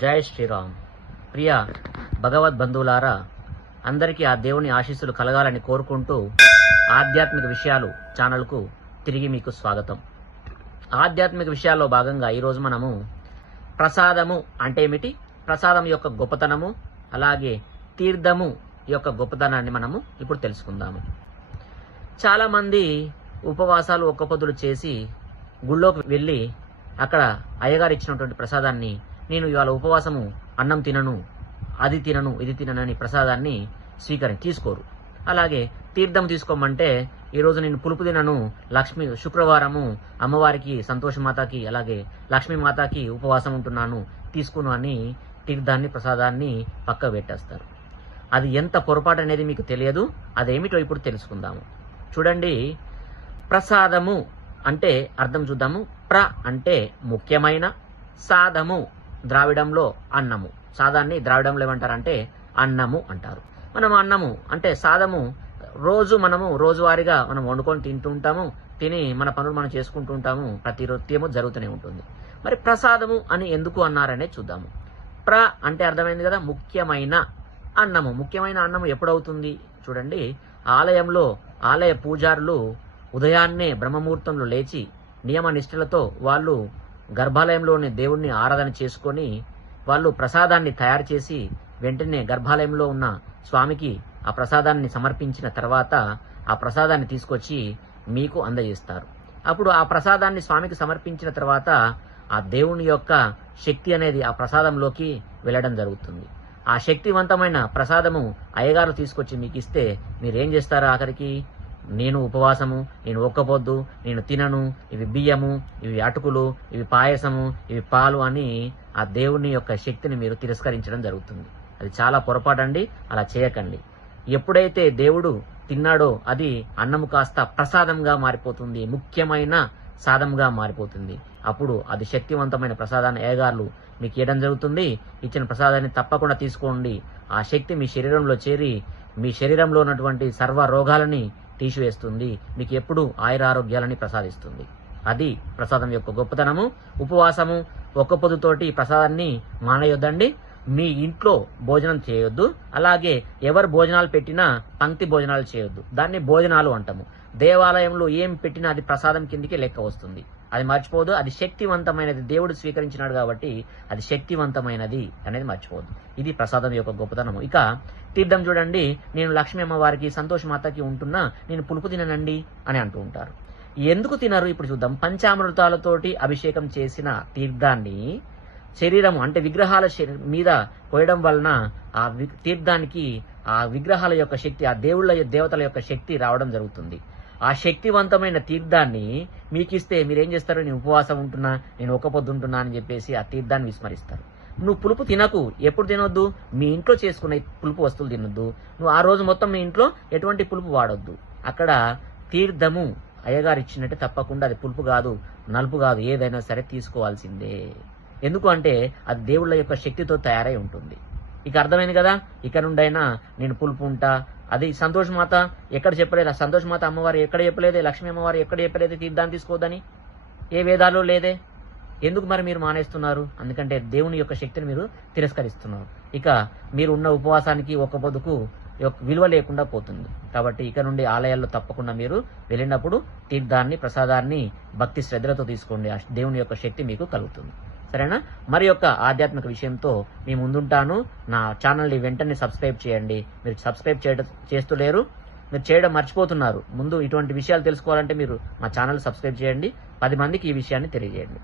జై శ్రీరామ్. ప్రియ భగవద్ బంధువులారా అందరికీ ఆ దేవుని ఆశీస్సులు కలగాలని కోరుకుంటూ ఆధ్యాత్మిక విషయాలు ఛానల్కు తిరిగి మీకు స్వాగతం. ఆధ్యాత్మిక విషయాల్లో భాగంగా ఈరోజు మనము ప్రసాదము అంటే ఏమిటి? ప్రసాదం యొక్క గొప్పతనము అలాగే తీర్థము యొక్క గొప్పతనాన్ని మనము ఇప్పుడు తెలుసుకుందాము. చాలామంది ఉపవాసాలు ఒక్క పొద్దులు చేసి గుళ్ళోకి వెళ్ళి అక్కడ అయ్యగారు ఇచ్చినటువంటి ప్రసాదాన్ని నేను ఇవాళ ఉపవాసము అన్నం తినను అది తినను ఇది తిననని ప్రసాదాన్ని స్వీకరి తీసుకోరు. అలాగే తీర్థం తీసుకోమంటే ఈరోజు నేను పులుపు తినను లక్ష్మి శుక్రవారము అమ్మవారికి సంతోషమాతకి అలాగే లక్ష్మీమాతకి ఉపవాసం ఉంటున్నాను తీసుకును అని తీర్థాన్ని ప్రసాదాన్ని పక్క పెట్టేస్తారు. అది ఎంత పొరపాటు అనేది మీకు తెలియదు అదేమిటో ఇప్పుడు తెలుసుకుందాము. చూడండి ప్రసాదము అంటే అర్థం చూద్దాము ప్ర అంటే ముఖ్యమైన సాదము ద్రావిడంలో అన్నము. సాదాన్ని ద్రావిడంలో ఏమంటారంటే అన్నము అంటారు. మనం అన్నము అంటే సాదము రోజు మనము రోజువారీగా మనం వండుకొని తింటూ ఉంటాము తిని మన పనులు మనం చేసుకుంటూ ఉంటాము ప్రతి నిత్యము జరుగుతూనే ఉంటుంది. మరి ప్రసాదము అని ఎందుకు అన్నారనే చూద్దాము. ప్ర అంటే అర్థమైంది కదా ముఖ్యమైన అన్నము. ముఖ్యమైన అన్నము ఎప్పుడవుతుంది? చూడండి ఆలయంలో ఆలయ పూజారులు ఉదయాన్నే బ్రహ్మముహూర్తంలో లేచి నియమ నిష్ఠలతో వాళ్ళు గర్భాలయంలోని దేవుణ్ణి ఆరాధన చేసుకొని వాళ్ళు ప్రసాదాన్ని తయారు చేసి వెంటనే గర్భాలయంలో ఉన్న స్వామికి ఆ ప్రసాదాన్ని సమర్పించిన తర్వాత ఆ ప్రసాదాన్ని తీసుకొచ్చి మీకు అందజేస్తారు. అప్పుడు ఆ ప్రసాదాన్ని స్వామికి సమర్పించిన తర్వాత ఆ దేవుని యొక్క శక్తి అనేది ఆ ప్రసాదంలోకి వెళ్ళడం జరుగుతుంది. ఆ శక్తివంతమైన ప్రసాదము అయ్యగారు తీసుకొచ్చి మీకు ఇస్తే మీరేం చేస్తారు ఆఖరికి? నేను ఉపవాసము నేను ఒక్కపొద్దు నేను తినను ఇవి బియ్యము ఇవి అటుకులు ఇవి పాయసము ఇవి పాలు అని ఆ దేవుని యొక్క శక్తిని మీరు తిరస్కరించడం జరుగుతుంది. అది చాలా పొరపాటండి అలా చేయకండి. ఎప్పుడైతే దేవుడు తిన్నాడో అది అన్నము కాస్త ప్రసాదంగా మారిపోతుంది ముఖ్యమైన సాదంగా మారిపోతుంది. అప్పుడు అది శక్తివంతమైన ప్రసాదాన్ని ఏగార్లు మీకు ఇవ్వడం జరుగుతుంది. ఇచ్చిన ప్రసాదాన్ని తప్పకుండా తీసుకోండి. ఆ శక్తి మీ శరీరంలో చేరి మీ శరీరంలో ఉన్నటువంటి సర్వ రోగాలని తీసివేస్తుంది. మీకు ఎప్పుడు ఆయురారోగ్యాలని ప్రసాదిస్తుంది. అది ప్రసాదం యొక్క గొప్పతనము ఉపవాసము ఒక్క పొద్దుతోటి ప్రసాదాన్ని మానేయొద్దండి. మీ ఇంట్లో భోజనం చేయొద్దు. అలాగే ఎవరు భోజనాలు పెట్టినా పంక్తి భోజనాలు చేయొద్దు. దాన్ని భోజనాలు అంటాము. దేవాలయంలో ఏం పెట్టినా అది ప్రసాదం కిందికి లెక్క వస్తుంది. అది మర్చిపోదు. అది శక్తివంతమైనది. దేవుడు స్వీకరించినాడు కాబట్టి అది శక్తివంతమైనది అనేది మర్చిపోదు ఇది ప్రసాదం యొక్క గొప్పతనం ఇక తీర్థం చూడండి. నేను లక్ష్మీ అమ్మవారికి సంతోషమాతకి ఉంటున్నా. నేను పులుపు తిననండి అని అంటూ ఉంటారు. ఎందుకు తినరు? ఇప్పుడు చూద్దాం. పంచామృతాలతోటి అభిషేకం చేసిన తీర్థాన్ని శరీరము అంటే విగ్రహాల మీద పోయడం వలన ఆ వి- తీర్థానికి ఆ విగ్రహాల యొక్క శక్తి ఆ దేవుళ్ళ దేవతల యొక్క శక్తి రావడం జరుగుతుంది. ఆ శక్తివంతమైన తీర్థాన్ని మీకు ఇస్తే మీరేం చేస్తారు? నేను ఉపవాసం ఉంటున్నా నేను ఒక పొద్దు ఉంటున్నా అని చెప్పేసి ఆ తీర్థాన్ని విస్మరిస్తారు. నువ్వు పులుపు తినకు ఎప్పుడు తినొద్దు? మీ ఇంట్లో చేసుకునే పులుపు వస్తువులు తినొద్దు. నువ్వు ఆ రోజు మొత్తం మీ ఇంట్లో ఎటువంటి పులుపు వాడొద్దు. అక్కడ తీర్థము అయ్యగారు ఇచ్చినట్టే తప్పకుండా అది పులుపు కాదు నలుపు కాదు ఏదైనా సరే తీసుకోవాల్సిందే. ఎందుకు అంటే అది దేవుళ్ళ యొక్క శక్తితో తయారై ఉంటుంది. ఇక అర్థమైంది కదా? ఇక నుండైనా నేను పులుపు ఉంటా అది సంతోష్ మాత ఎక్కడ చెప్పలేదు? ఆ సంతోష్ మాత అమ్మవారు ఎక్కడ చెప్పలేదు? లక్ష్మీ అమ్మవారు ఎక్కడ చెప్పలేదు? తీర్థాన్ని తీసుకోవద్దని? ఏ వేదాలు లేదే? ఎందుకు మరి మీరు మానేస్తున్నారు? ఎందుకంటే దేవుని యొక్క శక్తిని మీరు తిరస్కరిస్తున్నారు. ఇక మీరు ఉన్న ఉపవాసానికి ఒక పొదుకు యొక్క విలువ లేకుండా పోతుంది. కాబట్టి ఇక నుండి ఆలయాల్లో తప్పకుండా మీరు వెళ్ళినప్పుడు తీర్థాన్ని ప్రసాదాన్ని భక్తి శ్రద్ధలతో తీసుకోండి. ఆ దేవుని యొక్క శక్తి మీకు కలుగుతుంది. సరేనా? మరి యొక్క ఆధ్యాత్మిక విషయంతో మీ ముందుంటాను. నా ఛానల్ని వెంటనే సబ్స్క్రైబ్ చేయండి. మీరు సబ్స్క్రైబ్ చేయడం చేస్తూ లేరు. మీరు చేయడం మర్చిపోతున్నారు. ముందు ఇటువంటి విషయాలు తెలుసుకోవాలంటే మీరు మా ఛానల్ సబ్స్క్రైబ్ చేయండి. పది మందికి ఈ విషయాన్ని తెలియజేయండి.